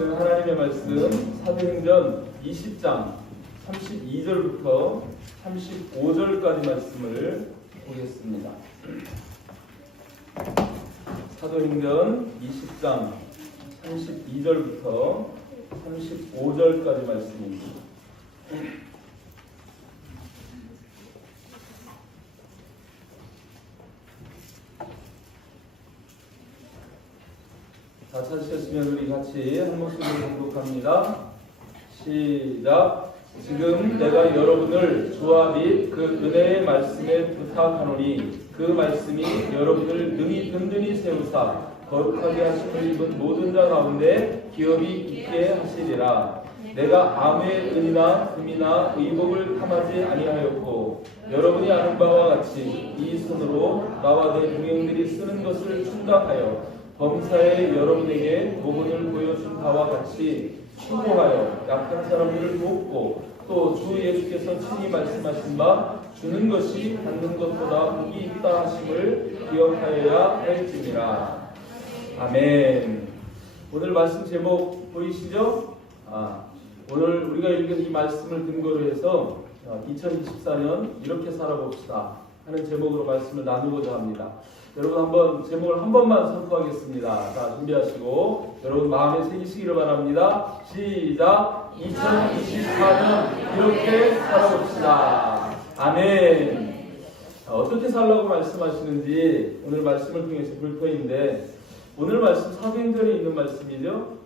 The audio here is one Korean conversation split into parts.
주시는 하나님의 말씀 사도행전 20장 32절부터 35절까지 말씀을 보겠습니다. 사도행전 20장 32절부터 35절까지 말씀입니다. 다 찾으셨으면 우리 같이 한 목소리로 교독합니다. 시작. 지금 내가 여러분을 주와 및 그 은혜의 말씀에 부탁하노니 그 말씀이 여러분을 능히 든든히 세우사 거룩하게 하심을 입은 모든 자 가운데 기업이 있게 하시리라. 내가 아무의 은이나 금이나 의복을 탐하지 아니하였고 여러분이 아는 바와 같이 이 손으로 나와 내 동행들이 쓰는 것을 충당하여 범사에 여러분에게 복음을 보여준 바와 같이 수고하여 약한 사람들을 돕고 또 주 예수께서 친히 말씀하신 바 주는 것이 받는 것보다 복이 있다 하심을 기억하여야 할지니라. 아멘. 오늘 말씀 제목 보이시죠? 오늘 우리가 읽은 이 말씀을 근거로 해서 2024년 이렇게 살아봅시다 하는 제목으로 말씀을 나누고자 합니다. 여러분 한번 제목을 한 번만 선포하겠습니다. 자, 준비하시고 여러분 마음에 새기시기를 바랍니다. 시작. 2024년 이렇게 살아봅시다. 아멘. 어떻게 살라고 말씀하시는지 오늘 말씀을 통해서 볼 터인데, 오늘 말씀 사도행전에 있는 말씀이죠.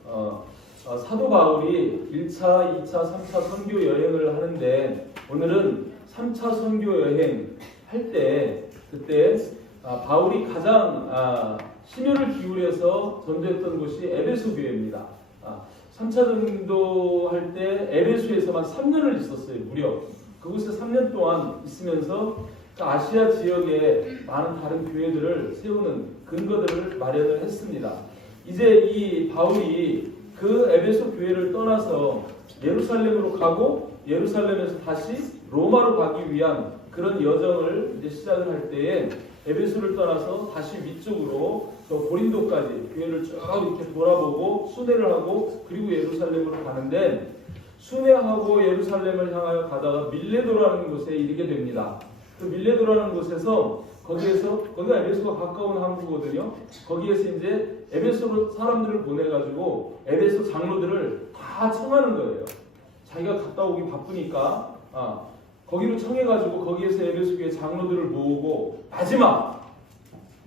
사도 바울이 1차, 2차, 3차 선교 여행을 하는데, 오늘은 3차 선교 여행 할 때 그때 바울이 가장 심혈을 기울여서 전도했던 곳이 에베소 교회입니다. 3차 전도 할 때 에베소에서만 3년을 있었어요. 무려 그곳에 3년 동안 있으면서 아시아 지역에 많은 다른 교회들을 세우는 근거들을 마련을 했습니다. 이제 이 바울이 그 에베소 교회를 떠나서 예루살렘으로 가고 예루살렘에서 다시 로마로 가기 위한 그런 여정을 이제 시작을 할 때에 에베소를 떠나서 다시 위쪽으로 저 고린도까지 교회를 쭉 이렇게 돌아보고 순회를 하고 그리고 예루살렘으로 가는데, 순회하고 예루살렘을 향하여 가다가 밀레도라는 곳에 이르게 됩니다. 그 밀레도라는 곳에서 거기가 에베소가 가까운 항구거든요. 거기에서 이제 에베소로 사람들을 보내가지고 에베소 장로들을 다 청하는 거예요. 자기가 갔다 오기 바쁘니까 거기로 청해가지고 거기에서 에베소 교회 장로들을 모으고 마지막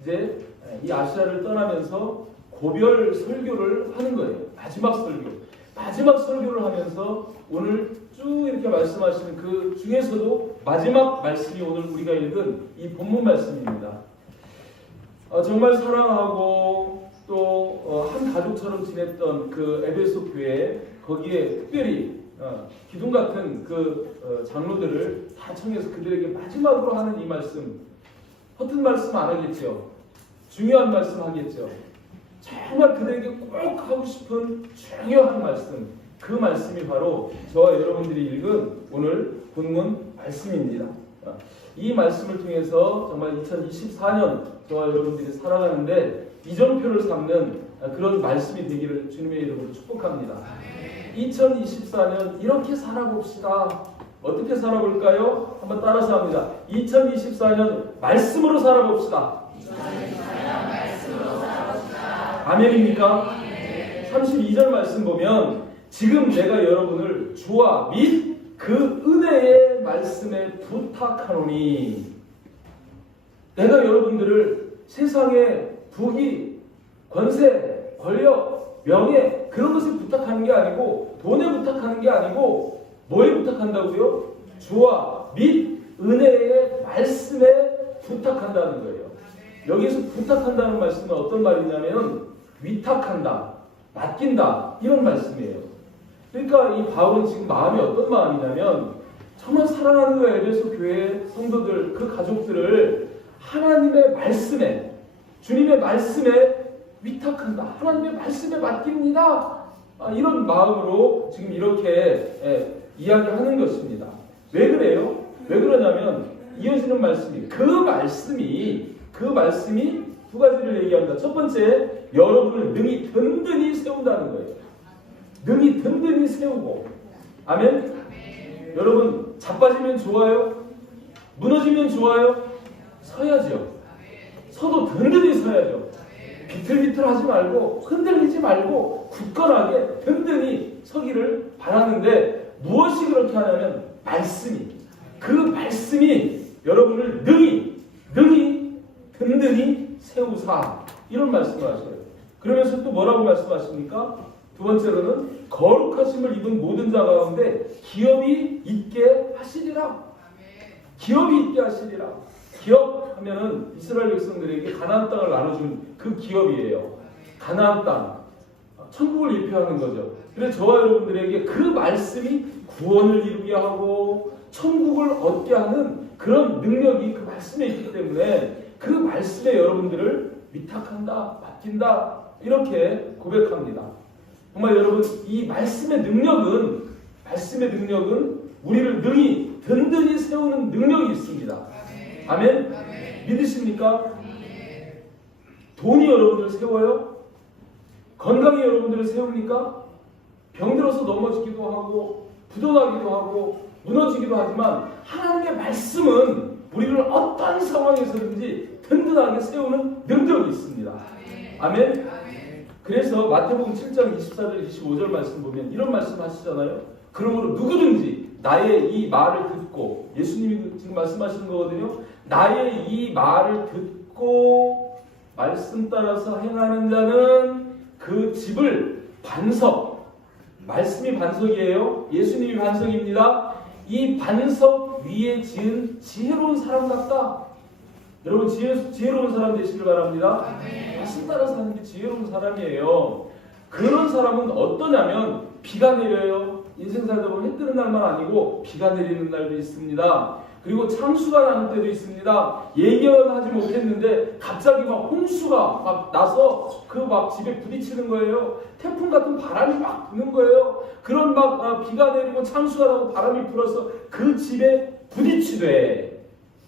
이제 이 아시아를 떠나면서 고별 설교를 하는 거예요. 마지막 설교를 하면서 오늘 쭉 이렇게 말씀하시는 그 중에서도 마지막 말씀이 오늘 우리가 읽은 이 본문 말씀입니다. 정말 사랑하고 또 한 가족처럼 지냈던 그 에베소 교회, 거기에 특별히 기둥 같은 그 장로들을 다 청해서 그들에게 마지막으로 하는 이 말씀, 허튼 말씀 안 하겠죠. 중요한 말씀 하겠죠. 정말 그들에게 꼭 하고 싶은 중요한 말씀, 그 말씀이 바로 저와 여러분들이 읽은 오늘 본문 말씀입니다. 이 말씀을 통해서 정말 2024년 저와 여러분들이 살아가는데 이정표를 삼는 그런 말씀이 되기를 주님의 이름으로 축복합니다. 2024년 이렇게 살아봅시다. 어떻게 살아볼까요? 한번 따라서 합니다. 2024년 말씀으로 살아봅시다. 아멘입니까? 32절 말씀 보면 지금 내가 여러분을 주와 및 그 은혜의 말씀에 부탁하노니, 내가 여러분들을 세상의 부귀, 권세, 권력, 명예 그런 것을 부탁하는 게 아니고, 돈에 부탁하는 게 아니고 뭐에 부탁한다고요? 주와 및 은혜의 말씀에 부탁한다는 거예요. 여기서 부탁한다는 말씀은 어떤 말이냐면 위탁한다, 맡긴다, 이런 말씀이에요. 그러니까 이 바울은 지금 마음이 어떤 마음이냐면, 정말 사랑하는 그 에베소 교회 성도들, 그 가족들을 하나님의 말씀에, 주님의 말씀에 위탁한다, 하나님의 말씀에 맡깁니다, 이런 마음으로 지금 이렇게 이야기하는 것입니다. 왜 그래요? 왜 그러냐면 이어지는 말씀이, 그 말씀이 두 가지를 얘기합니다. 첫 번째, 여러분을 능히 든든히 세운다는 거예요. 능히 든든히 세우고. 아멘? 여러분, 자빠지면 좋아요? 무너지면 좋아요? 서야죠. 서도 든든히 서야죠. 비틀비틀하지 말고 흔들리지 말고 굳건하게 든든히 서기를 바라는데, 무엇이 그렇게 하냐면 말씀이, 그 말씀이 여러분을 능히 든든히 세우사, 이런 말씀을 하셔요. 그러면서 또 뭐라고 말씀하십니까? 두 번째로는 거룩하심을 입은 모든 자 가운데 기업이 있게 하시리라. 기업이 있게 하시리라. 기업하면은 이스라엘 백성들에게 가나안 땅을 나눠준 그 기업이에요. 가나안 땅, 천국을 예표하는 거죠. 그래서 저와 여러분들에게 그 말씀이 구원을 이루게 하고 천국을 얻게 하는 그런 능력이 그 말씀에 있기 때문에 그 말씀에 여러분들을 위탁한다, 맡긴다, 이렇게 고백합니다. 정말 여러분, 이 말씀의 능력은 우리를 능히 든든히 세우는 능력이 있습니다. 아멘? 믿으십니까? 돈이 여러분들을 세워요? 건강이 여러분들을 세웁니까? 병들어서 넘어지기도 하고 부도나기도 하고 무너지기도 하지만 하나님의 말씀은 우리를 어떤 상황에서든지 든든하게 세우는 능력이 있습니다. 아멘? 그래서 마태복음 7장 24절 25절 말씀 보면 이런 말씀 하시잖아요. 그러므로 누구든지 나의 이 말을 듣고, 예수님이 지금 말씀하시는 거거든요. 나의 이 말을 듣고 말씀 따라서 행하는 자는 그 집을 반석, 말씀이 반석이에요. 예수님이 반석입니다. 이 반석 위에 지은 지혜로운 사람 같다. 여러분, 지혜로운 사람 되시길 바랍니다. 말씀 따라서 하는 게 지혜로운 사람이에요. 그런 사람은 어떠냐면, 비가 내려요. 인생 살다 보면 해 뜨는 날만 아니고 비가 내리는 날도 있습니다. 그리고 창수가 나는 때도 있습니다. 예견하지 못했는데 갑자기 막 홍수가 막 나서 그 막 집에 부딪히는 거예요. 태풍 같은 바람이 막 부는 거예요. 그런 막 비가 내리고 창수가 나고 바람이 불어서 그 집에 부딪히되,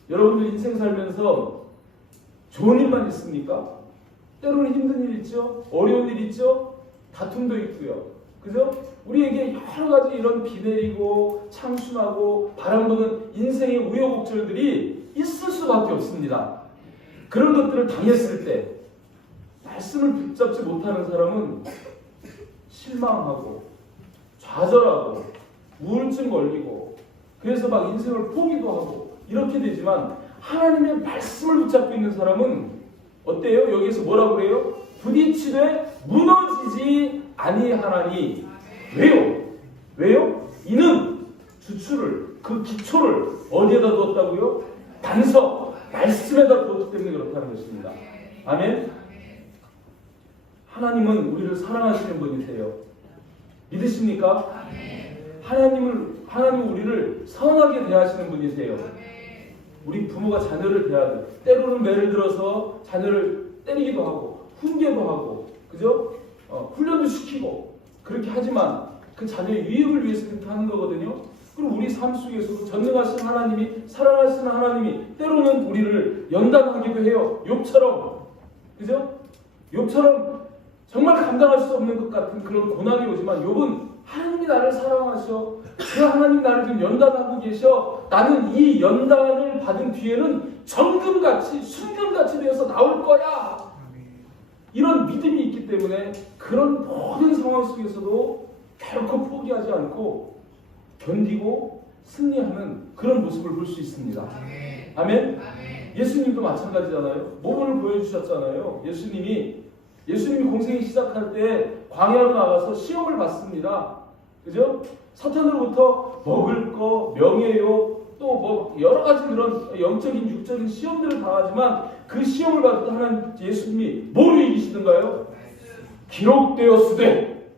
여러분들 인생 살면서 좋은 일만 있습니까? 때로는 힘든 일 있죠. 어려운 일 있죠. 다툼도 있고요. 그죠? 우리에게 여러 가지 이런 비 내리고 창수나고 바람 부는 인생의 우여곡절들이 있을 수밖에 없습니다. 그런 것들을 당했을 때 말씀을 붙잡지 못하는 사람은 실망하고 좌절하고 우울증 걸리고 그래서 막 인생을 포기도 하고 이렇게 되지만, 하나님의 말씀을 붙잡고 있는 사람은 어때요? 여기서 뭐라고 그래요? 부딪히되 무너지지 아니하나니. 왜요? 이는 주추를, 그 기초를 어디에다 두었다고요? 반석, 말씀에다 두었기 때문에 그렇다는 것입니다. 아멘? 하나님은 우리를 사랑하시는 분이세요. 믿으십니까? 하나님은 우리를 선하게 대하시는 분이세요. 우리 부모가 자녀를 대하듯, 때로는 매를 들어서 자녀를 때리기도 하고 훈계도 하고, 그죠? 훈련도 시키고 그렇게 하지만 그 자녀의 유익을 위해서 그렇게 하는 거거든요. 그리고 우리 삶 속에서도 전능하신 하나님이, 사랑하시는 하나님이 때로는 우리를 연단하기도 해요. 욥처럼, 그죠? 욥처럼 정말 감당할 수 없는 것 같은 그런 고난이 오지만 욥은 하나님이 나를 사랑하셔, 그 하나님 나를 지금 연단하고 계셔, 나는 이 연단을 받은 뒤에는 정금같이 순금같이 되어서 나올 거야, 이런 믿음이 있기 때문에 그런 모든 상황 속에서도 결코 포기하지 않고 견디고 승리하는 그런 모습을 볼 수 있습니다. 아멘? 예수님도 마찬가지잖아요. 모범을 보여주셨잖아요. 예수님이 공생이 시작할 때 광야로 나가서 시험을 받습니다. 그죠? 사탄으로부터 먹을 거, 명예요, 또 뭐 여러 가지 그런 영적인 육적인 시험들을 당하지만 그 시험을 받을 때 하나님 예수님이 뭐로 이기시던가요? 기록되었으되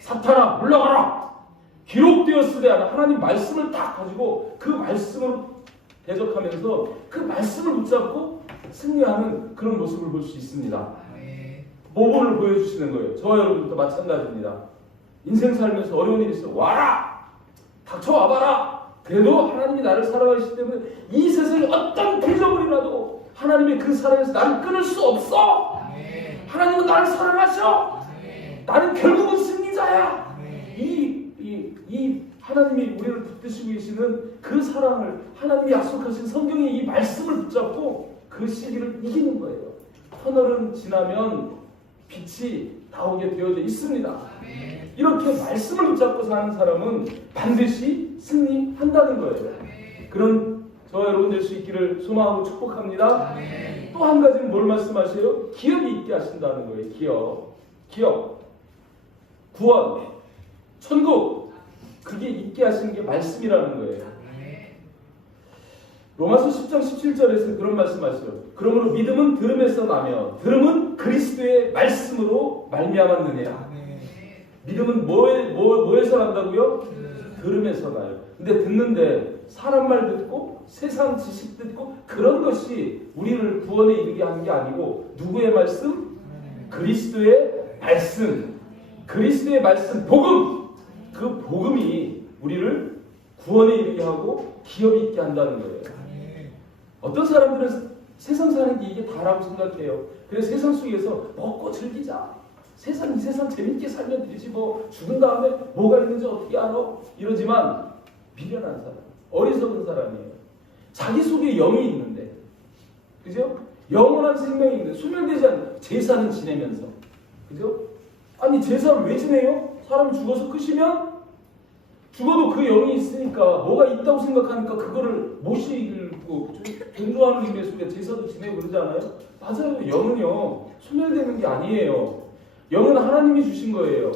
사탄아 물러가라. 기록되었으되 하나님 말씀을 딱 가지고 그 말씀으로 대적하면서 그 말씀을 붙잡고 승리하는 그런 모습을 볼 수 있습니다. 모범을 보여주시는 거예요. 저와 여러분도 마찬가지입니다. 인생 살면서 어려운 일이 있어요. 와라! 닥쳐와봐라! 그래도 하나님이 나를 사랑하시기 때문에 이 세상에 어떤 대적을이라도 하나님의 그 사랑에서 나를 끊을 수 없어! 하나님은 나를 사랑하셔! 나는 결국은 승리자야! 하나님이 우리를 붙드시고 계시는 그 사랑을, 하나님이 약속하신 성경의 이 말씀을 붙잡고 그 시기를 이기는 거예요. 터널은 지나면 빛이 나오게 되어져 있습니다. 이렇게 말씀을 붙잡고 사는 사람은 반드시 승리한다는 거예요. 그런 저와 여러분 될 수 있기를 소망하고 축복합니다. 또 한 가지는 뭘 말씀하세요? 기업이 있게 하신다는 거예요. 기업, 구원, 천국, 그게 있게 하시는 게 말씀이라는 거예요. 로마서 10장 17절에서 그런 말씀하시죠. 그러므로 믿음은 들음에서 나며 들음은 그리스도의 말씀으로 말미암았느니라. 믿음은 뭐에서 난다고요? 들음에서 나요. 근데 듣는데 사람 말 듣고 세상 지식 듣고 그런 것이 우리를 구원에 이르게 하는 게 아니고 누구의 말씀? 그리스도의 말씀. 그리스도의 말씀, 복음. 그 복음이 우리를 구원에 이르게 하고 기업이 있게 한다는 거예요. 어떤 사람들은 세상 사는 게 이게 다라고 생각해요. 그래서 세상 속에서 먹고 즐기자. 이 세상 재밌게 살면 되지 뭐 죽은 다음에 뭐가 있는지 어떻게 알아? 이러지만 미련한 사람, 어리석은 사람이에요. 자기 속에 영이 있는데, 그죠? 영원한 생명이 있는데 소멸되지 않는 제사는 지내면서, 그죠? 아니 제사를 왜 지내요? 사람이 죽어서 끝이면 죽어도 그 영이 있으니까 뭐가 있다고 생각하니까 그거를 모시고 존중하는 의미 속에 제사도 지내고 그러잖아요. 맞아요. 영은요 소멸되는 게 아니에요. 영은 하나님이 주신 거예요.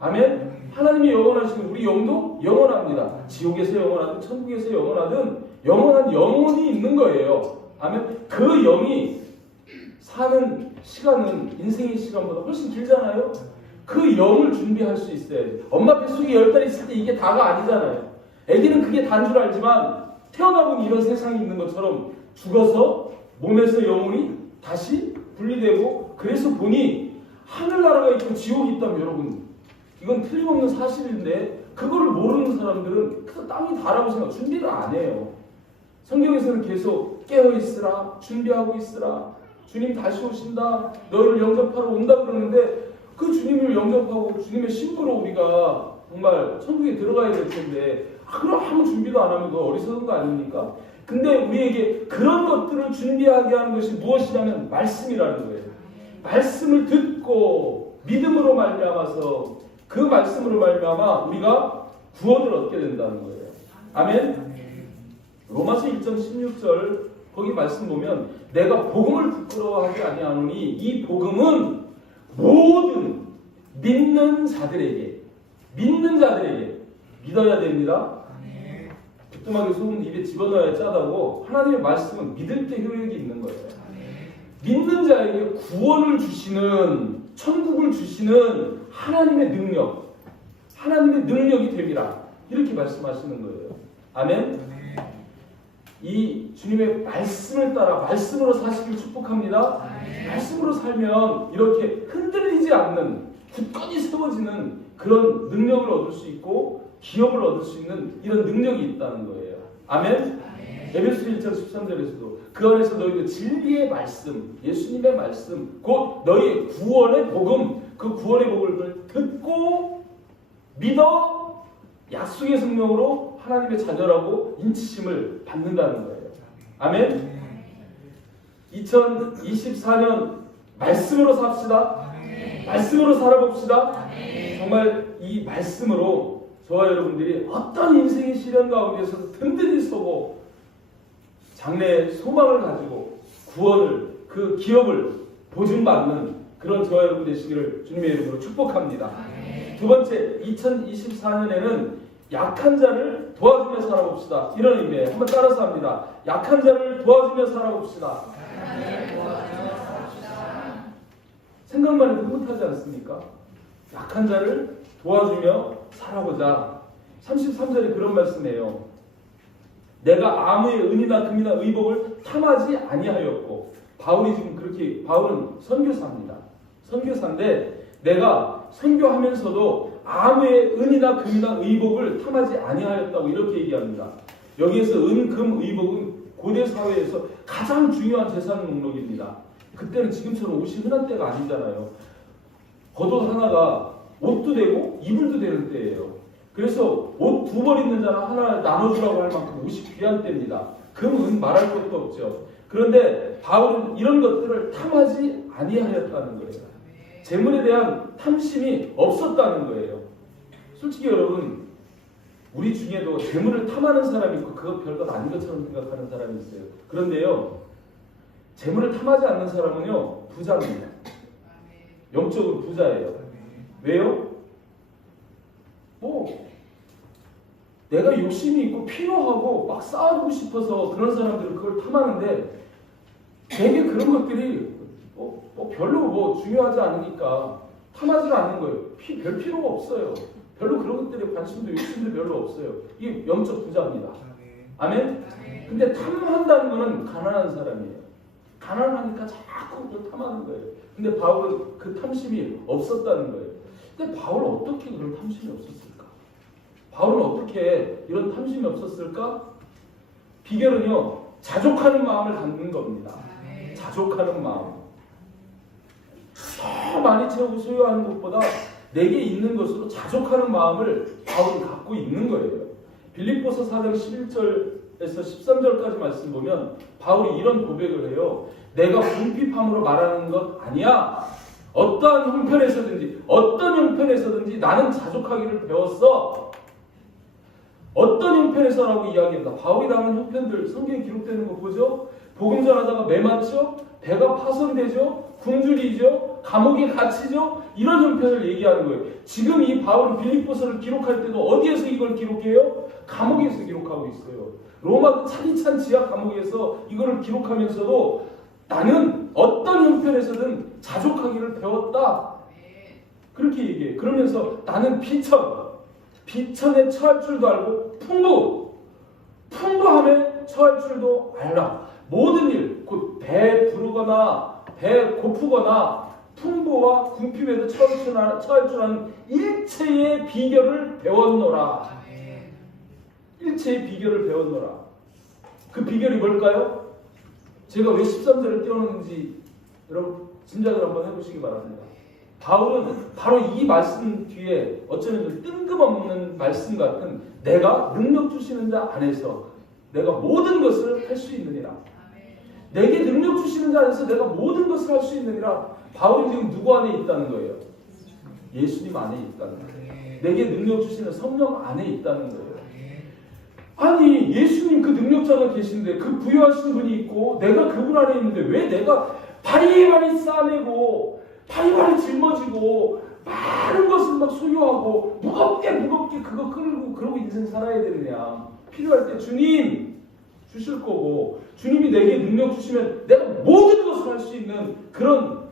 아멘. 하나님이 영원하시고 우리 영도 영원합니다. 지옥에서 영원하든 천국에서 영원하든 영원한 영혼이 있는 거예요. 아멘. 그 영이 사는 시간은 인생의 시간보다 훨씬 길잖아요. 그 영을 준비할 수 있어야지. 엄마 뱃속에 10달 있을 때 이게 다가 아니잖아요. 아기는 그게 다인 줄 알지만 태어나보니 이런 세상이 있는 것처럼 죽어서 몸에서 영혼이 다시 분리되고 그래서 보니 하늘나라가 있고 지옥이 있다면 여러분 이건 틀림없는 사실인데 그거를 모르는 사람들은 그 땅이 다라고 생각 준비를 안 해요. 성경에서는 계속 깨어있으라 준비하고 있으라 주님 다시 오신다 너희를 영접하러 온다 그러는데 그 주님을 영접하고 주님의 신부로 우리가 정말 천국에 들어가야 될 텐데 그럼 아무 준비도 안 하면 그거 어리석은 거 아닙니까? 근데 우리에게 그런 것들을 준비하게 하는 것이 무엇이냐면 말씀이라는 거예요. 말씀을 듣고 믿음으로 말미암아서 그 말씀으로 말미암아 우리가 구원을 얻게 된다는 거예요. 아멘. 로마서 1장 16절 거기 말씀 보면 내가 복음을 부끄러워하지 아니하노니 이 복음은 모든 믿는 자들에게 믿어야 됩니다. 부뚜막에 소금 입에 집어넣어야 짜다고 하나님의 말씀은 믿을 때 효력이 있는 거예요. 믿는 자에게 구원을 주시는 천국을 주시는 하나님의 능력이 됩니다. 이렇게 말씀하시는 거예요. 아멘. 이 주님의 말씀을 따라 말씀으로 사시길 축복합니다. 말씀으로 살면 이렇게 흔들리지 않는 굳건히 세워지는 그런 능력을 얻을 수 있고 기업을 얻을 수 있는 이런 능력이 있다는 거예요. 아멘. 에베소 1장 13절에서도 그 안에서 너희가 진리의 말씀, 예수님의 말씀, 곧 너희의 구원의 복음, 그 구원의 복음을 듣고 믿어 약속의 생명으로 하나님의 자녀라고 인치심을 받는다는 거예요. 아멘. 2024년 말씀으로 삽시다. 말씀으로 살아봅시다. 정말 이 말씀으로 저와 여러분들이 어떤 인생의 시련 가운데서 든든히 서고 장래의 소망을 가지고 구원을 그 기업을 보증받는 그런 저와 여러분 되시기를 주님의 이름으로 축복합니다. 두 번째 2024년에는 약한 자를 도와주며 살아봅시다. 이런 의미에 한번 따라서 합니다. 약한 자를 도와주며 살아봅시다. 생각만 해도 흐뭇하지 않습니까? 약한 자를 도와주며 살아보자. 33절에 그런 말씀이에요. 내가 아무의 은이나 금이나 의복을 탐하지 아니하였고 바울이 지금 그렇게 바울은 선교사입니다. 선교사인데 내가 선교하면서도 아무의 은이나 금이나 의복을 탐하지 아니하였다고 이렇게 얘기합니다. 여기에서 은, 금, 의복은 고대 사회에서 가장 중요한 재산 목록입니다. 그때는 지금처럼 옷이 흔한 때가 아니잖아요. 겉옷 하나가 옷도 되고 이불도 되는 때예요. 그래서 옷 2벌 있는 자는 하나 나눠주라고 할 만큼 옷이 귀한 때입니다. 금은 말할 것도 없죠. 그런데 바울은 이런 것들을 탐하지 아니하였다는 거예요. 재물에 대한 탐심이 없었다는 거예요. 솔직히 여러분, 우리 중에도 재물을 탐하는 사람이 있고 그것 별것 아닌 것처럼 생각하는 사람이 있어요. 그런데요, 재물을 탐하지 않는 사람은요, 부자입니다. 영적으로 부자예요. 왜요? 내가 욕심이 있고 필요하고 막 쌓아두고 싶어서 그런 사람들은 그걸 탐하는데, 되게 그런 것들이 별로 중요하지 않으니까 탐하지 않는 거예요. 별 필요가 없어요. 별로 그런 것들에 관심도 욕심도 별로 없어요. 이게 영적 부자입니다. 아멘? 근데 탐한다는 거는 가난한 사람이에요. 가난하니까 자꾸 그걸 탐하는 거예요. 근데 바울은 그 탐심이 없었다는 거예요. 근데 바울은 어떻게 그런 탐심이 없었을까? 바울은 어떻게 이런 탐심이 없었을까? 비결은요, 자족하는 마음을 갖는 겁니다. 자족하는 마음. 더 많이 채우고 소유하는 것보다 내게 있는 것으로 자족하는 마음을 바울이 갖고 있는 거예요. 빌립보서 4장 11절에서 13절까지 말씀 보면 바울이 이런 고백을 해요. 내가 궁핍함으로 말하는 것 아니야. 어떠한 형편에서든지 어떤 형편에서든지 나는 자족하기를 배웠어. 어떤 형편에서라고 이야기합니다. 바울이 당한 형편들 성경에 기록되는 거 보죠. 복음 전하다가 매 맞죠. 배가 파손되죠. 굶주리죠. 감옥에 갇히죠. 이런 형편을 얘기하는 거예요. 지금 이 바울은 빌립보서를 기록할 때도 어디에서 이걸 기록해요? 감옥에서 기록하고 있어요. 로마 차디찬 지하 감옥에서 이거를 기록하면서도 나는 어떤 형편에서든 자족하기를 배웠다. 그렇게 얘기해요. 그러면서 나는 비천에 처할 줄도 알고 풍부함에 처할 줄도 알라. 모든 일, 곧 배 부르거나 배 고프거나 풍부와 궁핍에도 처할 줄 아는 일체의 비결을 배웠노라. 일체의 비결을 배웠노라. 그 비결이 뭘까요? 제가 왜 13절을 띄워놓는지 여러분 짐작을 한번 해보시기 바랍니다. 바울은 바로 이 말씀 뒤에 어쩌면 뜬금없는 말씀 같은 내가 능력 주시는 자 안에서 내가 모든 것을 할 수 있느니라. 내게 능력 주시는 자 안에서 내가 모든 것을 할 수 있느니라. 바울이 지금 누구 안에 있다는 거예요? 예수님 안에 있다는 거예요. 내게 능력 주시는 성령 안에 있다는 거예요. 아니 예수님 그 능력자가 계신데 그 부여하신 분이 있고 내가 그분 안에 있는데 왜 내가 바리바리 싸매고 바리바리 짊어지고 많은 것을 막 소유하고 무겁게 그거 끌고 그러고 인생 살아야 되느냐. 필요할 때 주님 주실 거고 주님이 내게 능력 주시면 내가 모든 것을 할 수 있는 그런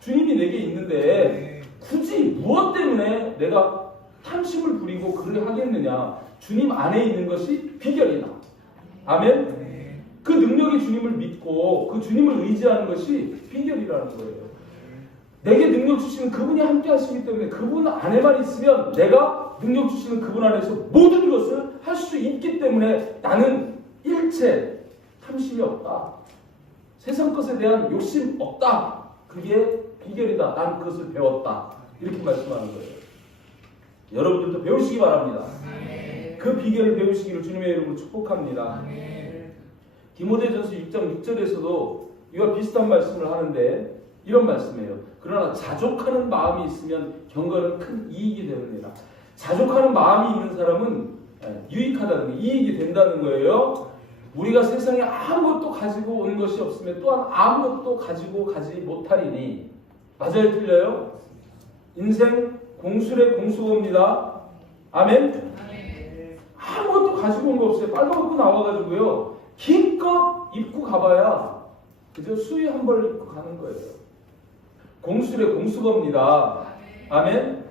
주님이 내게 있는데 굳이 무엇 때문에 내가 탐심을 부리고 그를 하겠느냐. 주님 안에 있는 것이 비결이다. 아멘? 그 능력의 주님을 믿고 그 주님을 의지하는 것이 비결이라는 거예요. 내게 능력 주시는 그분이 함께 하시기 때문에 그분 안에만 있으면 내가 능력 주시는 그분 안에서 모든 것을 할 수 있기 때문에 나는 일체 탐심이 없다. 세상 것에 대한 욕심 없다. 그게 비결이다. 난 그것을 배웠다. 이렇게 말씀하는 거예요. 여러분들도 배우시기 바랍니다. 그 비결을 배우시기를 주님의 이름으로 축복합니다. 디모데전서 6장 6절에서도 이와 비슷한 말씀을 하는데 이런 말씀이에요. 그러나 자족하는 마음이 있으면 경건은 큰 이익이 되느니라. 자족하는 마음이 있는 사람은 유익하다는 거예요. 이익이 된다는 거예요. 우리가 세상에 아무것도 가지고 온 것이 없으면 또한 아무것도 가지고 가지 못하리니. 맞아요? 틀려요? 인생 공술의 공수고입니다. 아멘? 아무것도 가지고 온 거 없어요. 빨가벗고 나와가지고요. 힘껏 입고 가봐야 그저 수의 한 벌 입고 가는 거예요. 공술의 공수거입니다. 아멘?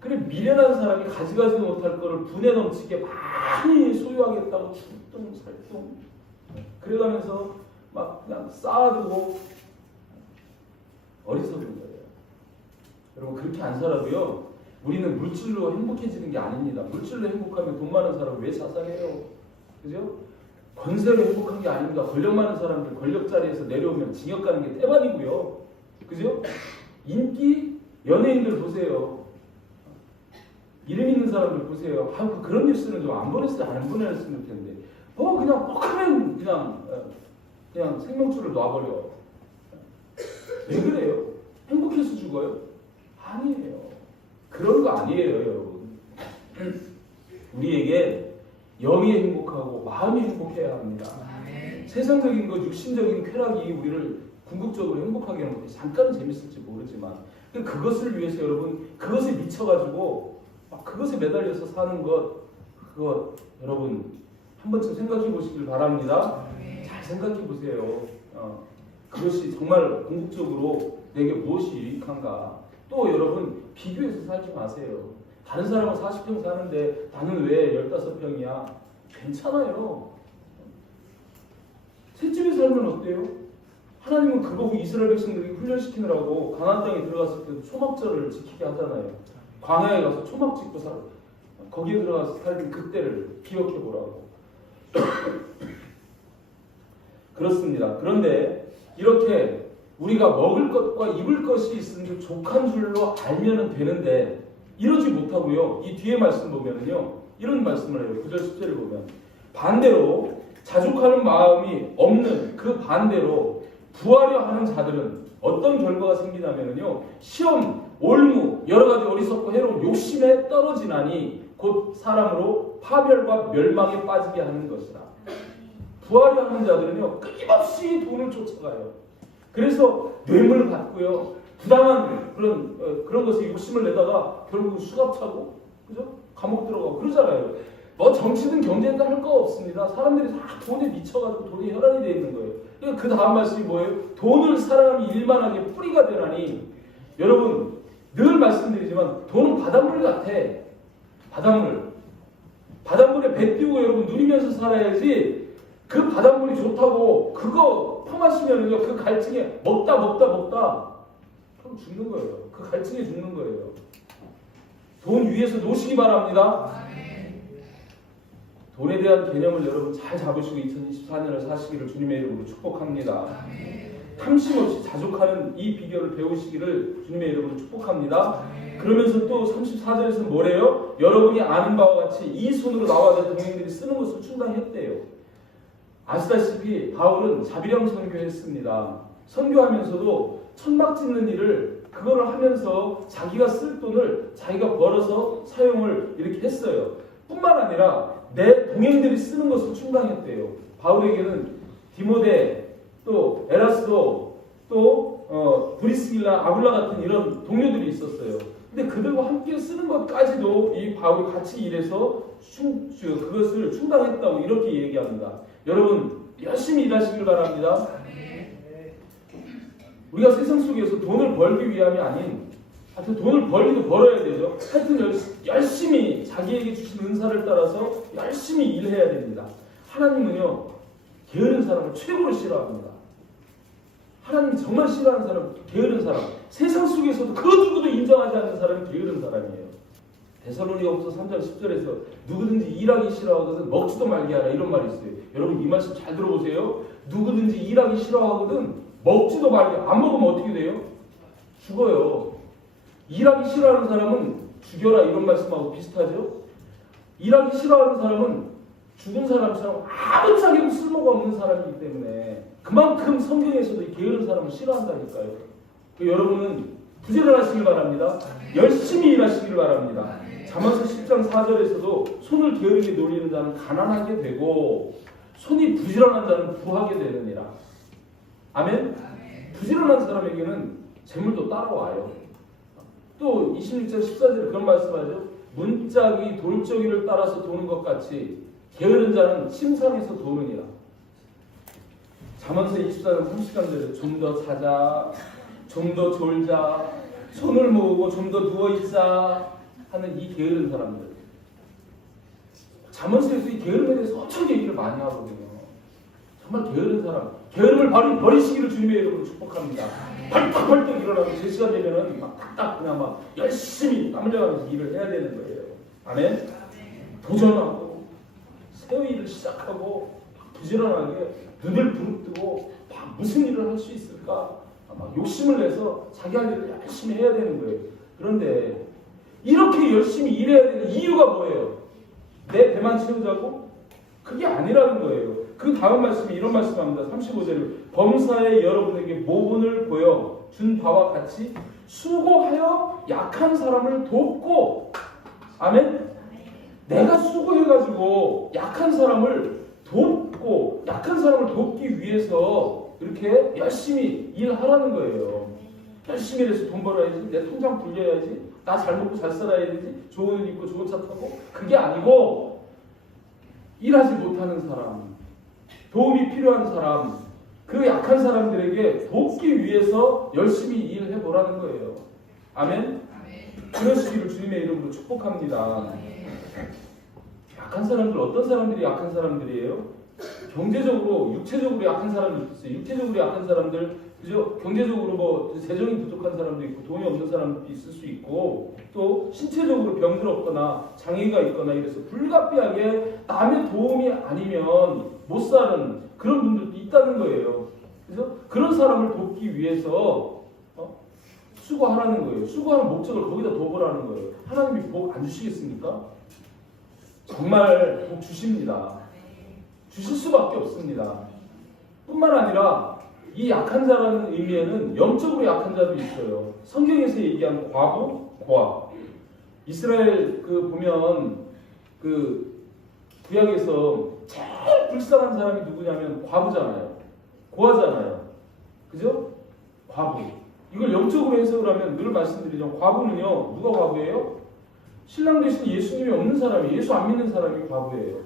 그래 미련한 사람이 가져가지 못할 거를 분에 넘치게 많이 소유하겠다고 찰뚱살뚱 그래가면서 막 그냥 쌓아두고 어리석은 거예요. 여러분 그렇게 안 살아도요. 우리는 물질로 행복해지는 게 아닙니다. 물질로 행복하면 돈 많은 사람 왜 사상해요? 그죠? 권세로 행복한 게 아닙니다. 권력 많은 사람들 권력 자리에서 내려오면 징역 가는 게 태반이고요. 그죠? 인기 연예인들 보세요. 이름 있는 사람들 보세요. 그런 뉴스는 좀 안 보냈으면 텐데. 그냥 하면 그냥 생명줄을 놔버려. 왜 그래요? 행복해서 죽어요? 아니에요. 그런 거 아니에요, 여러분. 우리에게 영이 행복하고 마음이 행복해야 합니다. 세상적인 것, 육신적인 쾌락이 우리를 궁극적으로 행복하게 하는 것이 잠깐은 재밌을지 모르지만 그것을 위해서 여러분 그것에 미쳐가지고 그것에 매달려서 사는 그거 여러분 한 번쯤 생각해 보시길 바랍니다. 잘 생각해 보세요. 그것이 정말 궁극적으로 내게 무엇이 유익한가. 또 여러분 비교해서 살지 마세요. 다른 사람은 40평 사는데 나는 왜 15평이야? 괜찮아요. 셋집에 살면 어때요? 하나님은 그거 이스라엘 백성들이 훈련시키느라고 가나안 땅에 들어갔을 때도 초막절을 지키게 하잖아요. 광야에 가서 초막 짓고 거기에 들어가서 살던 그때를 기억해 보라고. 그렇습니다. 그런데 이렇게 우리가 먹을 것과 입을 것이 있으니 족한 줄로 알면 되는데 이러지 못하고요. 이 뒤에 말씀 보면은요. 이런 말씀을 해요. 9절 10절을 보면 반대로 자족하는 마음이 없는 그 반대로 부하려 하는 자들은 어떤 결과가 생기냐면요. 시험, 올무, 여러 가지 어리석고 해로운 욕심에 떨어지나니 곧 사람으로 파멸과 멸망에 빠지게 하는 것이라. 부하려 하는 자들은요. 끊임없이 돈을 쫓아가요. 그래서 뇌물을 받고요. 부당한 그런 것에 욕심을 내다가 결국 수갑 차고 그죠? 감옥 들어가고 그러잖아요. 정치든 경제든 할 거 없습니다. 사람들이 다 돈에 미쳐가지고 돈에 혈안이 되어 있는 거예요. 그러니까 그 다음 말씀이 뭐예요? 돈을 사랑함이 일만하게 뿌리가 되나니. 여러분 늘 말씀드리지만 돈은 바닷물 같아. 바닷물에 배 띄우고 여러분 누리면서 살아야지. 그 바닷물이 좋다고 그거 퍼마시면은요 그 갈증에 먹다 그럼 죽는 거예요. 그 갈증에 죽는 거예요. 돈 위에서 놓으시기 바랍니다. 돈에 대한 개념을 여러분 잘 잡으시고 2024년을 사시기를 주님의 이름으로 축복합니다. 탐심 없이 자족하는 이 비결을 배우시기를 주님의 이름으로 축복합니다. 그러면서 또 34절에서 뭐래요? 여러분이 아는 바와 같이 이 손으로 나와 내 동행들이 쓰는 것을 충당했대요. 아시다시피 바울은 자비령 선교했습니다. 선교하면서도 천막 짓는 일을 그거를 하면서 자기가 쓸 돈을 자기가 벌어서 사용을 이렇게 했어요. 뿐만 아니라 내 동행들이 쓰는 것을 충당했대요. 바울에게는 디모데 또 에라스도 또 브리스길라 아굴라 같은 이런 동료들이 있었어요. 근데 그들과 함께 쓰는 것까지도 이 바울이 같이 일해서 그것을 충당했다고 이렇게 얘기합니다. 여러분 열심히 일하시길 바랍니다. 우리가 세상 속에서 돈을 벌기 위함이 아닌 하여튼 돈을 벌기도 벌어야 되죠. 하여튼 열심히 자기에게 주신 은사를 따라서 열심히 일해야 됩니다. 하나님은요 게으른 사람을 최고로 싫어합니다. 하나님이 정말 싫어하는 사람 게으른 사람. 세상 속에서도 그 누구도 인정하지 않는 사람이 게으른 사람이에요. 데살로니가후서 3장 10절에서 누구든지 일하기 싫어하거든 먹지도 말게 하라 이런 말이 있어요. 여러분 이 말씀 잘 들어보세요. 누구든지 일하기 싫어하거든 먹지도 말게. 안 먹으면 어떻게 돼요? 죽어요. 일하기 싫어하는 사람은 죽여라 이런 말씀하고 비슷하죠. 일하기 싫어하는 사람은 죽은 사람처럼 아무 자기도 쓸모가 없는 사람이기 때문에 그만큼 성경에서도 이 게으른 사람을 싫어한다니까요. 여러분은 부지런하시길 바랍니다. 열심히 일하시길 바랍니다. 잠언서 10장 4절에서도 손을 게으르게 놀리는 자는 가난하게 되고 손이 부지런한 자는 부하게 되느니라. 아멘? 부지런한 사람에게는 재물도 따라와요. 또 26장 14절에 그런 말씀하죠. 문짝이 돌적이를 따라서 도는 것 같이 게으른 자는 침상에서 도느니라. 잠언서 24장 30절에 좀 더 자자, 좀 더 졸자, 손을 모으고 좀 더 누워있자 하는 이 게으른 사람들. 잠언서에서 이 게으름에 대해서 엄청 얘기를 많이 하거든요. 정말 게으른 사람, 게으름을 버리시기를 주님의 이름으로 축복합니다. 벌떡벌떡 일어나고 제 시간 되면은 딱 그냥 막 열심히 땀 흘려가면서 일을 해야 되는 거예요. 아멘? 도전하고 새 일을 시작하고 부지런하게 눈을 부릅뜨고 무슨 일을 할 수 있을까? 막 욕심을 내서 자기 할 일을 열심히 해야 되는 거예요. 그런데 이렇게 열심히 일해야 되는 이유가 뭐예요? 내 배만 채우자고? 그게 아니라는 거예요. 그 다음 말씀이 이런 말씀합니다. 35절에 범사에 여러분에게 모본을 보여 준 바와 같이 수고하여 약한 사람을 돕고, 아멘? 내가 수고해가지고 약한 사람을 돕고, 약한 사람을 돕기 위해서 이렇게 열심히 일하라는 거예요. 열심히 해서 돈 벌어야지, 내 통장 불려야지, 나 잘 먹고 잘 살아야 되지, 좋은 옷 입고 좋은 차 타고. 그게 아니고 일하지 못하는 사람, 도움이 필요한 사람, 그 약한 사람들에게 돕기 위해서 열심히 일해 보라는 거예요. 아멘? 그러시기를 주님의 이름으로 축복합니다. 약한 사람들, 어떤 사람들이 약한 사람들이에요? 경제적으로, 육체적으로 약한 사람들 있어요. 육체적으로 약한 사람들, 그죠? 경제적으로 뭐 재정이 부족한 사람도 있고 돈이 없는 사람도 있을 수 있고, 또 신체적으로 병들었거나 장애가 있거나 이래서 불가피하게 남의 도움이 아니면 못 사는 그런 분들도 있다는 거예요. 그래서 그런 사람을 돕기 위해서 수고하라는 거예요. 수고하는 목적을 거기다 둬보라는 거예요. 하나님이 복 안 주시겠습니까? 정말 복 주십니다. 주실 수밖에 없습니다. 뿐만 아니라 이 약한 자라는 의미에는 영적으로 약한 자도 있어요. 성경에서 얘기한 과부, 고아. 이스라엘 보면 구약에서 제일 불쌍한 사람이 누구냐면 과부잖아요. 고아잖아요. 그죠? 과부. 이걸 영적으로 해석을 하면 늘 말씀드리죠. 과부는요, 누가 과부예요? 신랑 대신 예수님이 없는 사람이, 예수 안 믿는 사람이 과부예요.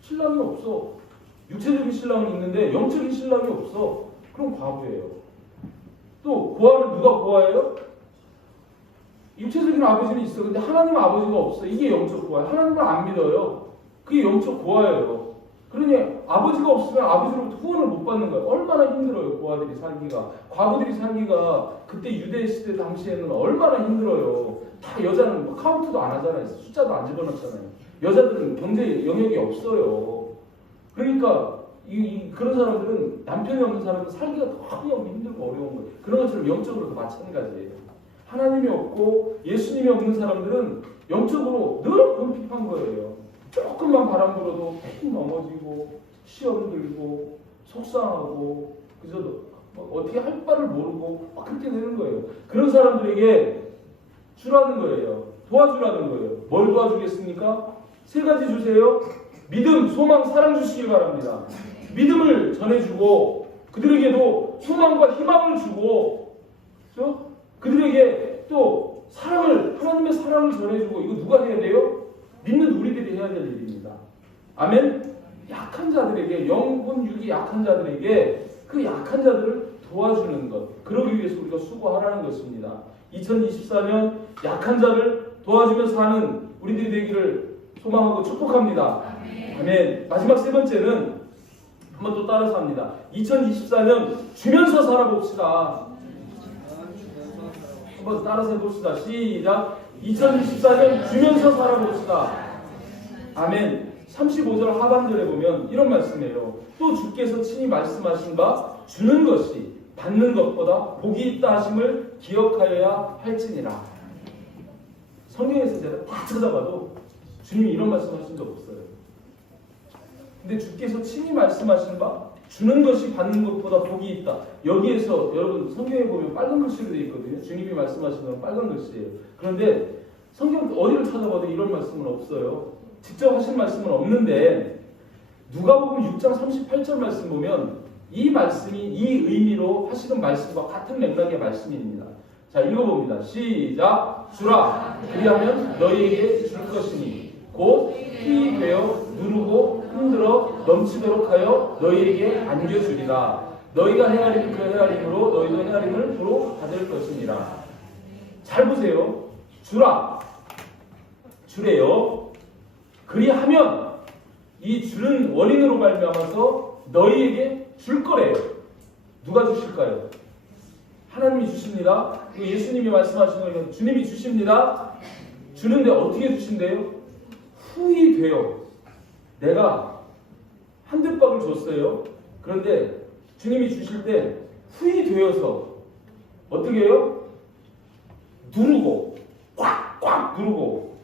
신랑이 없어. 육체적인 신랑은 있는데 영적인 신랑이 없어. 그럼 과부예요. 또 고아는 누가 고아예요? 육체적인 아버지는 있어. 근데 하나님 아버지가 없어. 이게 영적 고아예요. 하나님을 안 믿어요. 그게 영적 고아예요. 그러니 아버지가 없으면 아버지로부터 후원을 못 받는 거예요. 얼마나 힘들어요. 고아들이 살기가. 과부들이 살기가 그때 유대 시대 당시에는 얼마나 힘들어요. 다 여자는 뭐 카운트도 안 하잖아요. 숫자도 안 집어넣잖아요. 여자들은 경제 영역이 없어요. 그러니까 그런 사람들은 남편이 없는 사람은 살기가 너무 힘들고 어려운 거예요. 그런 것처럼 영적으로도 마찬가지예요. 하나님이 없고 예수님이 없는 사람들은 영적으로 늘 궁핍한 거예요. 조금만 바람 불어도 푹 넘어지고 시험 들고 속상하고 그저 어떻게 할 바를 모르고 막 그렇게 되는 거예요. 그런 사람들에게 주라는 거예요. 도와주라는 거예요. 뭘 도와주겠습니까? 세 가지 주세요. 믿음, 소망, 사랑 주시길 바랍니다. 믿음을 전해주고 그들에게도 소망과 희망을 주고, 그렇죠? 그들에게 또 사랑을, 하나님의 사랑을 전해주고. 이거 누가 해야 돼요? 믿는 우리들이 해야 될 일입니다. 아멘? 약한 자들에게, 영혼 육이 약한 자들에게 그 약한 자들을 도와주는 것, 그러기 위해서 우리가 수고하라는 것입니다. 2024년 약한 자를 도와주며 사는 우리들이 되기를 소망하고 축복합니다. 아멘. 마지막 세 번째는 한번 또 따라서 합니다. 2024년 주면서 살아봅시다. 한번 따라서 해봅시다. 시작. 2024년 주면서 살아봅시다. 아멘. 35절 하반절에 보면 이런 말씀이에요. 또 주께서 친히 말씀하신 바 주는 것이 받는 것보다 복이 있다 하심을 기억하여야 할지니라. 성경에서 제가 다 찾아봐도 주님이 이런 말씀하신 적 없어요. 근데 주께서 친히 말씀하신 바 주는 것이 받는 것보다 복이 있다. 여기에서 여러분 성경에 보면 빨간 글씨로 되어 있거든요. 주님이 말씀하신 건 빨간 글씨예요. 그런데 성경 어디를 찾아봐도 이런 말씀은 없어요. 직접 하신 말씀은 없는데 누가복음 6장 38절 말씀 보면 이 말씀이 이 의미로 하시는 말씀과 같은 맥락의 말씀입니다. 자, 읽어봅니다. 시작. 주라 그리하면 너희에게 줄 것이니 곧 피 되어 누르고 흔들어 넘치도록 하여 너희에게 안겨주리라. 너희가 헤아리는 그 헤아림으로 너희도 헤아림을 도로 받을 것이니라. 잘 보세요. 주라. 주래요. 그리하면 이 주는 원인으로 말미암아서 너희에게 줄 거래요. 누가 주실까요? 하나님이 주십니다. 예수님이 말씀하시는 거예요. 주님이 주십니다. 주는데 어떻게 주신대요? 후히 돼요. 내가 한 대박을 줬어요. 그런데 주님이 주실 때 후히 되어서 어떻게 해요? 누르고 꽉꽉 꽉 누르고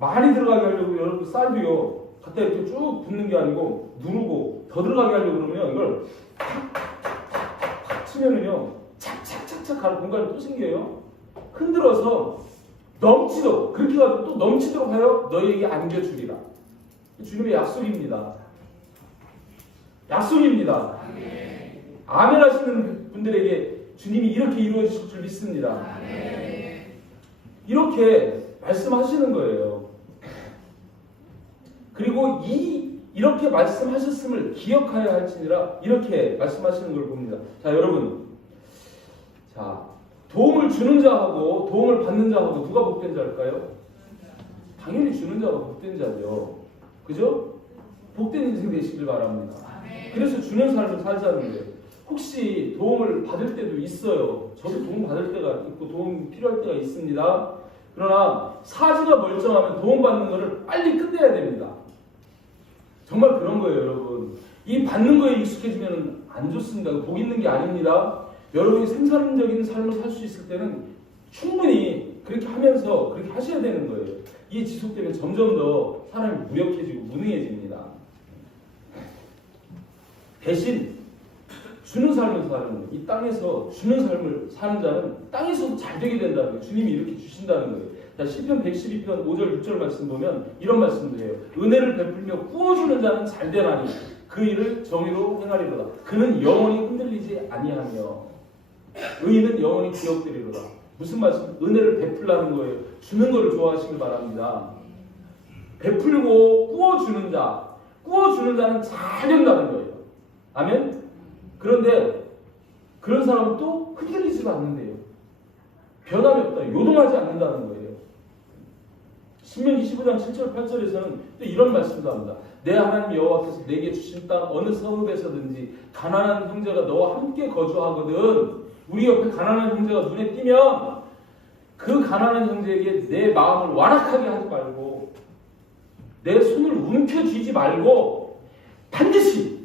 많이 들어가게 하려고 여러분 쌀도요 갖다 이렇게 쭉 붓는 게 아니고 누르고 더 들어가게 하려고 그러면 이걸 탁 치면은요 착착착착 가는 공간이 또 생겨요. 흔들어서 넘치도록 그렇게 가지고 또 넘치도록 하여 너희에게 안겨주리라. 주님의 약속입니다. 약속입니다. 아멘 하시는 분들에게 주님이 이렇게 이루어 주실 줄 믿습니다. 이렇게 말씀하시는 거예요. 그리고 이렇게 말씀하셨음을 기억하여야 할지니라 이렇게 말씀하시는 걸 봅니다. 자, 여러분. 자, 도움을 주는 자하고 도움을 받는 자하고 누가 복된 자일까요? 당연히 주는 자가 복된 자죠. 그죠? 복된 인생 되시길 바랍니다. 그래서 주는 삶을 살자는 거예요. 혹시 도움을 받을 때도 있어요. 저도 도움 받을 때가 있고 도움 필요할 때가 있습니다. 그러나 사지가 멀쩡하면 도움 받는 것을 빨리 끝내야 됩니다. 정말 그런 거예요, 여러분. 이 받는 거에 익숙해지면 안 좋습니다. 복 있는 게 아닙니다. 여러분이 생산적인 삶을 살 수 있을 때는 충분히 그렇게 하면서 그렇게 하셔야 되는 거예요. 이게 지속되면 점점 더 사람이 무력해지고 무능해집니다. 대신 주는 삶을 사는 거예요. 이 땅에서 주는 삶을 사는 자는 땅에서도 잘 되게 된다는 거예요. 주님이 이렇게 주신다는 거예요. 자, 시편 112편 5절 6절 말씀 보면 이런 말씀도 해요. 은혜를 베풀며 구워주는 자는 잘 되나니 그 일을 정의로 행하리로다. 그는 영원히 흔들리지 아니하며 의인은 영원히 기억되리로다. 무슨 말씀? 은혜를 베풀라는 거예요. 주는 것을 좋아하시길 바랍니다. 베풀고 구워주는 자는 잘 된다는 거예요. 아멘? 그런데 그런 사람은 또 흔들리지가 않는데요. 변함이 없다. 요동하지 않는다는 거예요. 신명기 15장 7절 8절에서는 또 이런 말씀도 합니다. 내 하나님 여호와께서 내게 주신 땅 어느 성읍에서든지 가난한 형제가 너와 함께 거주하거든. 우리 옆에 가난한 형제가 눈에 띄면 그 가난한 형제에게 내 마음을 완악하게 하지 말고 내 손을 움켜쥐지 말고 반드시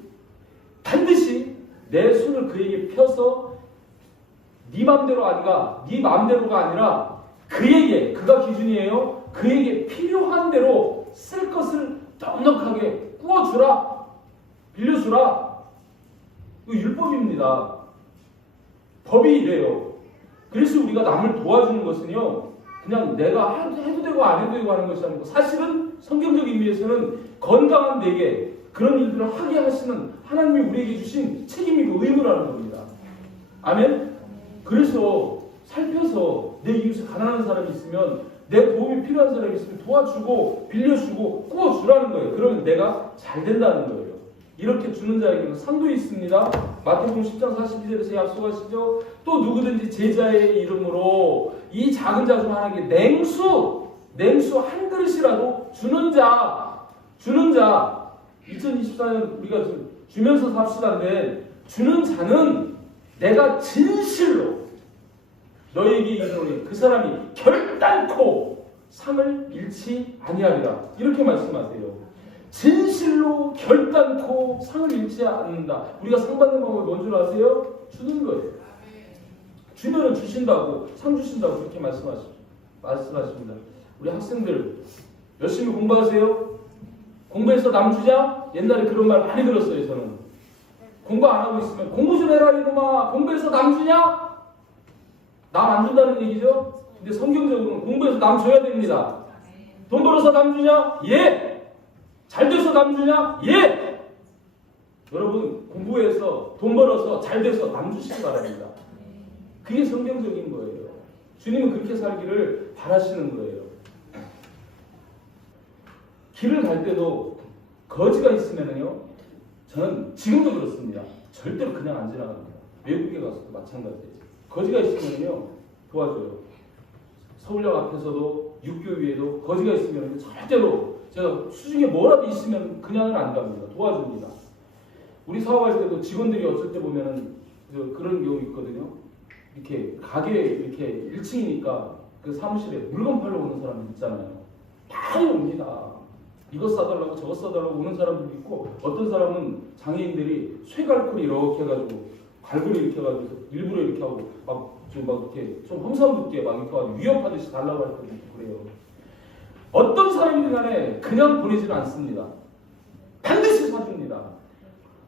내 손을 그에게 펴서 네 마음대로가 아니라 그에게, 그가 기준이에요. 그에게 필요한 대로 쓸 것을 넉넉하게 구워주라, 빌려주라. 이거 율법입니다. 법이 이래요. 그래서 우리가 남을 도와주는 것은요, 그냥 내가 해도 되고 안 해도 되고 하는 것이 아니고 사실은 성경적인 의미에서는 건강한 내게 그런 일들을 하게 하시는 하나님이 우리에게 주신 책임이고 의무라는 겁니다. 아멘? 그래서 살펴서 내 이웃에 가난한 사람이 있으면 내 도움이 필요한 사람이 있으면 도와주고 빌려주고 구워주라는 거예요. 그러면 내가 잘 된다는 거예요. 이렇게 주는 자에게는 상도 있습니다. 마태복음 10장 42절에서 약속하시죠. 또 누구든지 제자의 이름으로 이 작은 자 중 하나에게 냉수 한 그릇이라도 주는 자 2024년 우리가 좀 주면서 삽시다인데 주는 자는 내가 진실로 너희에게 이르노니 그 사람이 결단코 상을 잃지 아니하리라. 이렇게 말씀하세요. 진실로 결단코 상을 잃지 않는다. 우리가 상 받는 방법이 뭔 줄 아세요? 주는 거예요. 주면은 주신다고, 상 주신다고 그렇게 말씀하십니다. 우리 학생들 열심히 공부하세요. 공부해서 남 주냐? 옛날에 그런 말 많이 들었어요. 저는 공부 안 하고 있으면 공부 좀 해라 이놈아. 공부해서 남 주냐? 남 안 준다는 얘기죠. 근데 성경적으로는 공부해서 남 줘야 됩니다. 돈 벌어서 남 주냐? 예. 잘 돼서 남 주냐? 예. 여러분 공부해서 돈 벌어서 잘 돼서 남 주시기 바랍니다. 그게 성경적인 거예요. 주님은 그렇게 살기를 바라시는 거예요. 길을 갈 때도 거지가 있으면요, 저는 지금도 그렇습니다. 절대로 그냥 안 지나갑니다. 외국에 가서도 마찬가지예요. 거지가 있으면요 도와줘요. 서울역 앞에서도 육교위에도 거지가 있으면 절대로 제가 수중에 뭐라도 있으면 그냥은 안 갑니다. 도와줍니다. 우리 사업할 때도 직원들이 어쩔 때 보면은 그런 경우 있거든요. 이렇게 가게 이렇게 1층이니까 그 사무실에 물건 팔러 오는 사람들 있잖아요. 많이 옵니다. 이것 사달라고 저것 사달라고 오는 사람들도 있고, 어떤 사람은 장애인들이 쇠갈고리 이렇게 해가지고 갈고리 이렇게 해가지고 일부러 이렇게 하고 막 좀 막 이렇게 좀 험상궂게 막 이렇게 위협하듯이 달라고 할 때도 있고 그래요. 어떤 사람이든 간에 그냥 보내지는 않습니다. 반드시 사줍니다.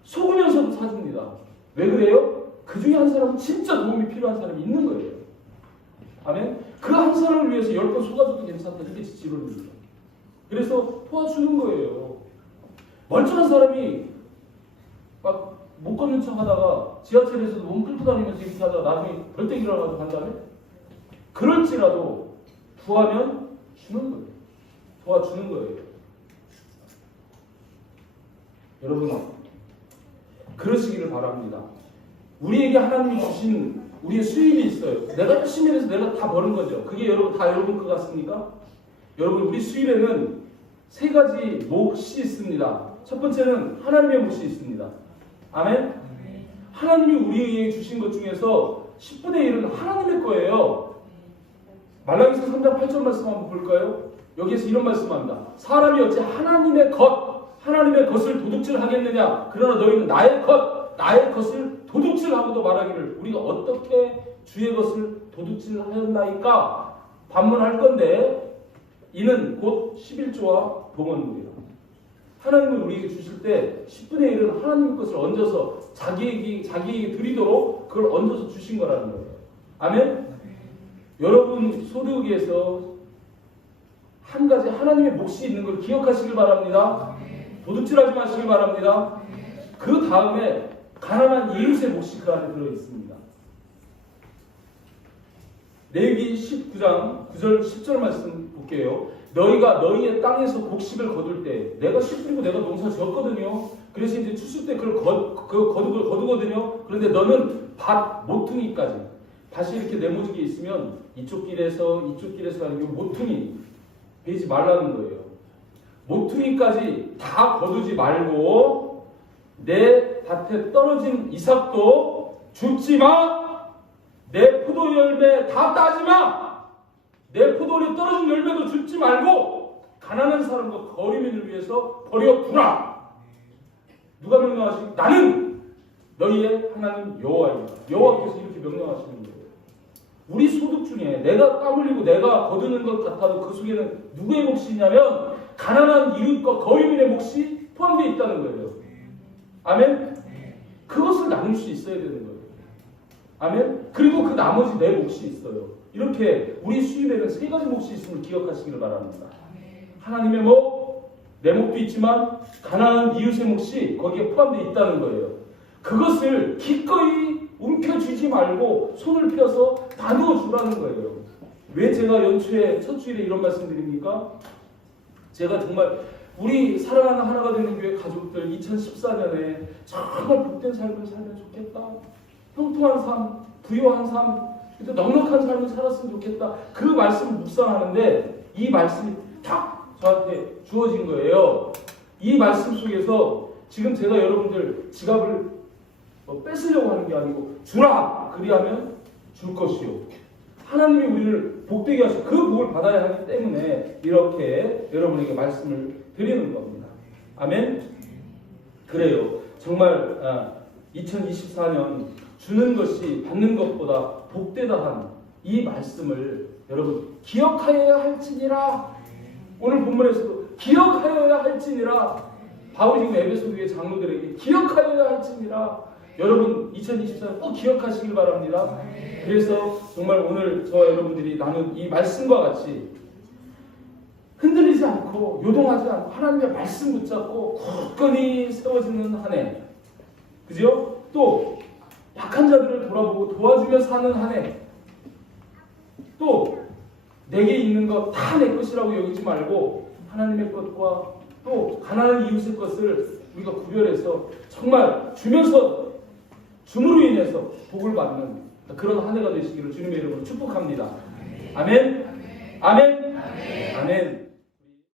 속으면서도 사줍니다. 왜 그래요? 그 중에 한 사람은 진짜 도움이 필요한 사람이 있는 거예요. 아멘? 그 한 사람을 위해서 10번 속아줘도 괜찮다. 이게 지론입니다. 그래서 도와주는 거예요. 멀쩡한 사람이 막 못 걷는 척 하다가 지하철에서도 몸 끌고 다니면서 이렇게 하다가 나중에 벌떡 일어나가지고 간 다음에 그럴지라도 구하면 주는 거예요. 도와주는 거예요. 여러분, 그러시기를 바랍니다. 우리에게 하나님이 주신 우리의 수입이 있어요. 내가 열심히 해서 내가 다 버는 거죠. 그게 여러분 다 여러분 것 같습니까? 여러분, 우리 수입에는 세 가지 몫이 있습니다. 첫 번째는 하나님의 몫이 있습니다. 아멘? 하나님이 우리에게 주신 것 중에서 10분의 1은 하나님의 거예요. 말라기서 3장 8절 말씀 한번 볼까요? 여기에서 이런 말씀합니다. 사람이 어찌 하나님의 것을 도둑질하겠느냐? 그러나 너희는 나의 것을 도둑질하고도 말하기를 우리가 어떻게 주의 것을 도둑질하였나이까? 반문할 건데 이는 곧 11조와 동원입니다. 하나님은 우리에게 주실 때 10분의 1은 하나님의 것을 얹어서 자기에게 드리도록 그걸 얹어서 주신 거라는 거예요. 아멘? 여러분 소득에서 한 가지 하나님의 몫이 있는 걸 기억하시길 바랍니다. 도둑질하지 마시길 바랍니다. 그 다음에 가난한 이웃의 몫이 그 안에 들어있습니다. 레위기 19장 9절 10절 말씀 볼게요. 너희가 너희의 땅에서 곡식을 거둘 때 내가 씨 뿌리고 내가 농사 지었거든요. 그래서 이제 추수 때 그걸 거두거든요. 그런데 너는 밭 모퉁이까지 밭이 이렇게 네모지게 있으면 이쪽 길에서 하는 이 모퉁이 베지 말라는 거예요. 모퉁이까지 다 거두지 말고 내 밭에 떨어진 이삭도 줍지 마. 내 포도 열매 다 따지 마. 내 포도원에 떨어진 열매도 줍지 말고 가난한 사람과 거리민을 위해서 버려두라. 누가 명령하시니? 나는 너희의 하나님 여호와입니다. 여호와께서 이렇게 명령하시는 거예요. 우리 소득 중에 내가 땀 흘리고 내가 거두는 것 같아도 그 속에는 누구의 몫이 있냐면 가난한 이웃과 거리민의 몫이 포함되어 있다는 거예요. 아멘? 그것을 나눌 수 있어야 되는 거예요. 아멘? 그리고 그 나머지 내 몫이 있어요. 이렇게 우리 수입에는 세 가지 몫이 있음을 기억하시기를 바랍니다. 하나님의 몫, 내 몫도 있지만 가난한 이웃의 몫이 거기에 포함되어 있다는 거예요. 그것을 기꺼이 움켜쥐지 말고 손을 펴서 나누어 주라는 거예요. 왜 제가 연초에 첫 주일에 이런 말씀 드립니까? 제가 정말 우리 사랑하는 하나가 되는 교회 가족들 2014년에 정말 복된 삶을 살면 좋겠다. 형통한 삶, 부유한 삶, 넉넉한 삶을 살았으면 좋겠다. 그 말씀을 묵상하는데 이 말씀이 탁 저한테 주어진 거예요. 이 말씀 속에서 지금 제가 여러분들 지갑을 뺏으려고 하는 게 아니고 주라! 그리하면 줄 것이요. 하나님이 우리를 복되게 하시고 그 복을 받아야 하기 때문에 이렇게 여러분에게 말씀을 드리는 겁니다. 아멘? 그래요. 정말 2024년 주는 것이 받는 것보다 복되다 한 이 말씀을 여러분 기억하여야 할지니라. 오늘 본문에서도 기억하여야 할지니라. 바울이 지금 에베소 교회 장로들에게 기억하여야 할지니라. 여러분 2024년 꼭 기억하시길 바랍니다. 그래서 정말 오늘 저와 여러분들이 나눈 이 말씀과 같이 흔들리지 않고 요동하지 않고 하나님의 말씀 붙잡고 굳건히 세워지는 한 해, 그죠? 또 약한 자들을 돌아보고 도와주며 사는 한 해, 또 내게 있는 것 다 내 것이라고 여기지 말고 하나님의 것과 또 가난한 이웃의 것을 우리가 구별해서 정말 주면서 줌으로 인해서 복을 받는 그런 한 해가 되시기를 주님의 이름으로 축복합니다. 아멘. 아멘. 아멘. 아멘.